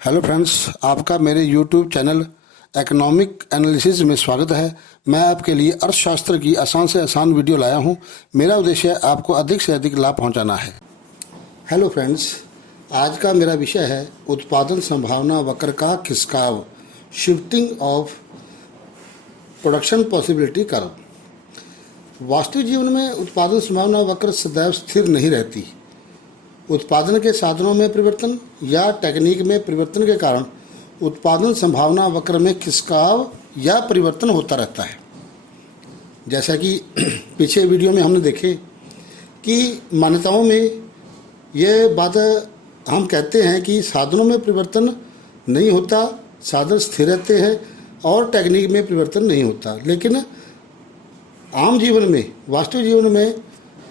Hello friends, आपका मेरे YouTube channel economic analysis में स्वागत है। मैं आपके लिए अर्थशास्त्र की आसान से आसान वीडियो लाया हूं। मेरा उद्देश्य आपको अधिक से अधिक लाभ पहुंचाना है। हेलो फ्रेंड्स, आज का मेरा विषय है उत्पादन संभावना वक्र का खिसकाव, shifting of production possibility curve. वास्तविक जीवन में उत्पादन संभावना वक्र सदैव स्थिर नहीं रहती। उत्पादन के साधनों में परिवर्तन या टेक्निक में परिवर्तन के कारण उत्पादन संभावना वक्र में खिसकाव या परिवर्तन होता रहता है। जैसा कि पीछे वीडियो में हमने देखे कि मान्यताओं में ये बात हम कहते हैं कि साधनों में परिवर्तन नहीं होता, साधन स्थिर रहते हैं और टेक्निक में परिवर्तन नहीं होता। लेकिन आम जीवन में, वास्तविक जीवन में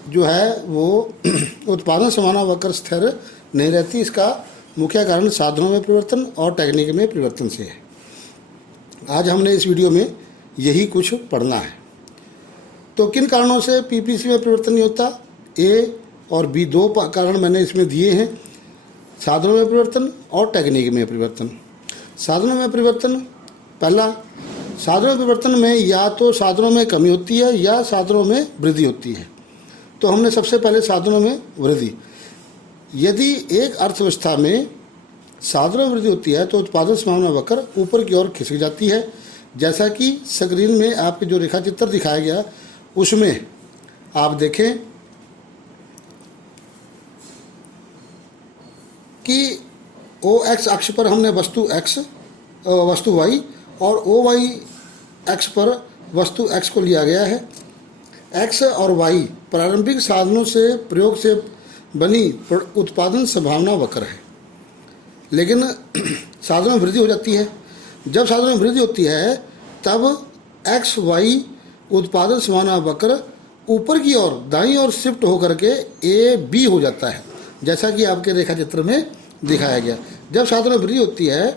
जो है वो उत्पादन संभावना वक्र स्थिर नहीं रहती। इसका मुख्य कारण साधनों में परिवर्तन और टेक्निक में परिवर्तन से है। आज हमने इस वीडियो में यही कुछ पढ़ना है। तो किन कारणों से पीपीसी में परिवर्तन नहीं होता? ए और बी दो कारण मैंने इसमें दिए हैं, साधनों में परिवर्तन और टेक्निक में परिवर्तन। साधनों में परिवर्तन, पहला, साधनों में परिवर्तन में या तो साधनों में कमी होती है या साधनों में वृद्धि होती है। तो हमने सबसे पहले साधनों में वृद्धि। यदि एक अर्थव्यवस्था में साधनों में वृद्धि होती है तो उत्पादन संभावना वक्र ऊपर की ओर खिसक जाती है। जैसा कि स्क्रीन में आपके जो रेखा चित्र दिखाया गया उसमें आप देखें कि ओ एक्स अक्ष पर हमने वस्तु वाई और ओ वाई अक्ष पर वस्तु एक्स को लिया गया है। एक्स और वाई प्रारंभिक साधनों से प्रयोग से बनी उत्पादन संभावना वक्र है। लेकिन साधनों में वृद्धि हो जाती है। जब साधनों में वृद्धि होती है तब एक्स वाई उत्पादन संभावना वक्र ऊपर की ओर दाईं ओर शिफ्ट होकर के ए बी हो जाता है, जैसा कि आपके रेखा चित्र में दिखाया गया। जब साधनों में वृद्धि होती है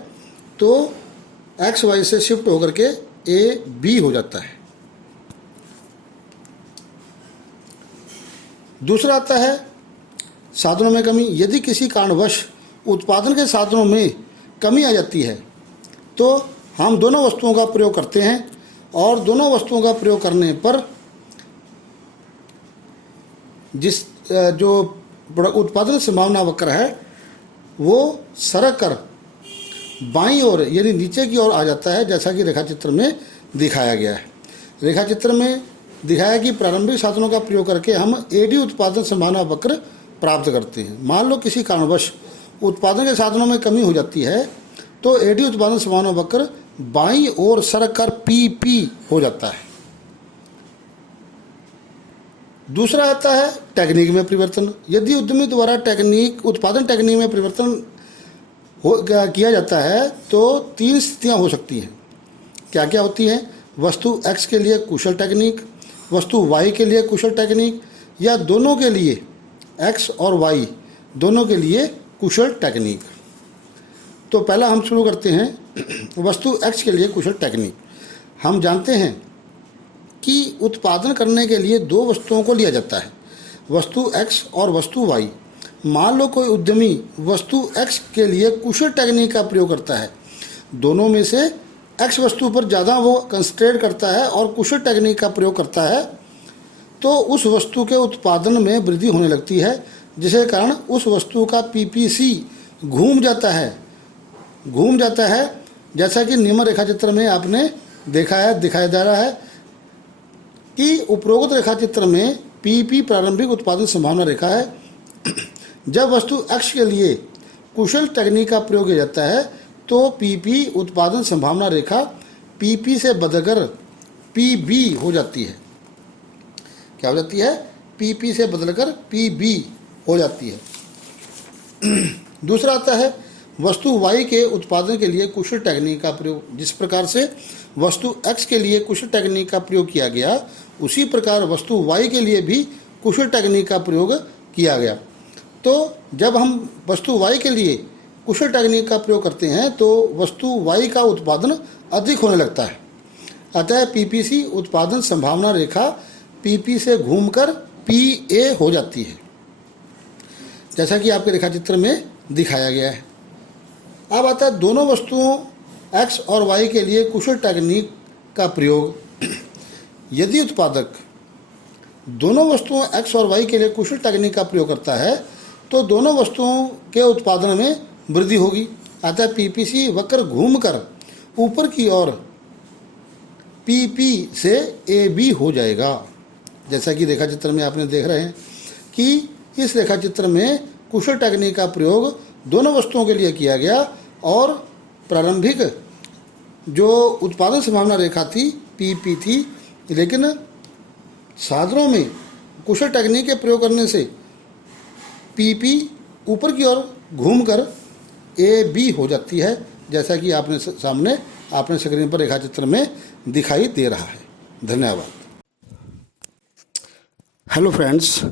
तो एक्स वाई से शिफ्ट होकर के ए बी हो जाता है। दूसरा आता है साधनों में कमी। यदि किसी कारणवश उत्पादन के साधनों में कमी आ जाती है तो हम दोनों वस्तुओं का प्रयोग करते हैं और दोनों वस्तुओं का प्रयोग करने पर जो उत्पादन संभावना वक्र है वो सरक कर बाईं ओर यानी नीचे की ओर आ जाता है, जैसा कि रेखा चित्र में दिखाया गया है। रेखा चित्र में दिखाया कि प्रारंभिक साधनों का प्रयोग करके हम एडी उत्पादन संभावना वक्र प्राप्त करते हैं। मान लो किसी कारणवश उत्पादन के साधनों में कमी हो जाती है तो एडी उत्पादन संभावना वक्र बाईं ओर सरक कर पीपी हो जाता है। दूसरा आता है टेक्निक में परिवर्तन। यदि उद्यमी द्वारा उत्पादन टेक्निक में परिवर्तन किया जाता है तो तीन स्थितियां हो सकती हैं। क्या क्या होती हैं? वस्तु एक्स के लिए कुशल टेक्निक, वस्तु वाई के लिए कुशल टेक्निक, या दोनों के लिए, एक्स और वाई दोनों के लिए कुशल टेक्निक। तो पहला हम शुरू करते हैं वस्तु एक्स के लिए कुशल टेक्निक। हम जानते हैं कि उत्पादन करने के लिए दो वस्तुओं को लिया जाता है, वस्तु एक्स और वस्तु वाई। मान लो कोई उद्यमी वस्तु एक्स के लिए कुशल टेक्निक का प्रयोग करता है, दोनों में से एक्स वस्तु पर ज़्यादा वो कंसंट्रेट करता है और कुशल टेक्निक का प्रयोग करता है, तो उस वस्तु के उत्पादन में वृद्धि होने लगती है, जिसके कारण उस वस्तु का पीपीसी घूम जाता है। जैसा कि निम्न रेखा चित्र में आपने दिखाया जा रहा है कि उपरोक्त रेखा चित्र में पीपी प्रारंभिक उत्पादन संभावना रेखा है। जब वस्तु एक्स के लिए कुशल टेक्निक का प्रयोग किया जाता है तो पीपी उत्पादन संभावना रेखा पीपी से बदलकर पीबी हो जाती है। क्या हो जाती है? पीपी से बदलकर पीबी हो जाती है। दूसरा आता है वस्तु वाई के उत्पादन के लिए कुशल टेक्निक का प्रयोग। जिस प्रकार से वस्तु एक्स के लिए कुशल टेक्निक का प्रयोग किया गया, उसी प्रकार वस्तु वाई के लिए भी कुशल टेक्निक का प्रयोग किया गया। तो जब हम वस्तु वाई के लिए कुशल टेक्निक का प्रयोग करते हैं तो वस्तु वाई का उत्पादन अधिक होने लगता है। अतः पीपीसी उत्पादन संभावना रेखा पीपी से घूमकर पीए हो जाती है, जैसा कि आपके रेखा चित्र में दिखाया गया है। अब आता है दोनों वस्तुओं x और y के लिए कुशल टेक्निक का प्रयोग। यदि उत्पादक दोनों वस्तुओं x और y के लिए कुशल टेक्निक का प्रयोग करता है तो दोनों वस्तुओं के उत्पादन में वृद्धि होगी। अतः पीपीसी वक्र घूमकर ऊपर की ओर पीपी से ए बी हो जाएगा। जैसा कि रेखा चित्र में आपने देख रहे हैं कि इस रेखा चित्र में कुशल टेक्निक का प्रयोग दोनों वस्तुओं के लिए किया गया और प्रारंभिक जो उत्पादन संभावना रेखा थी पीपी थी, लेकिन साधनों में कुशल टेक्निक के प्रयोग करने से पीपी ऊपर की ओर घूमकर ए बी हो जाती है, जैसा कि आपने सामने आपने स्क्रीन पर रेखा चित्र में दिखाई दे रहा है। धन्यवाद। हेलो फ्रेंड्स,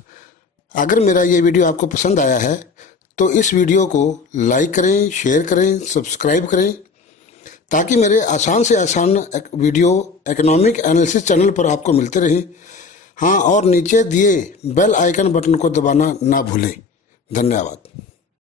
अगर मेरा ये वीडियो आपको पसंद आया है तो इस वीडियो को लाइक करें, शेयर करें, सब्सक्राइब करें, ताकि मेरे आसान से आसान वीडियो इकोनॉमिक एनालिसिस चैनल पर आपको मिलते रहें। हाँ, और नीचे दिए बेल आइकन बटन को दबाना ना भूलें। धन्यवाद।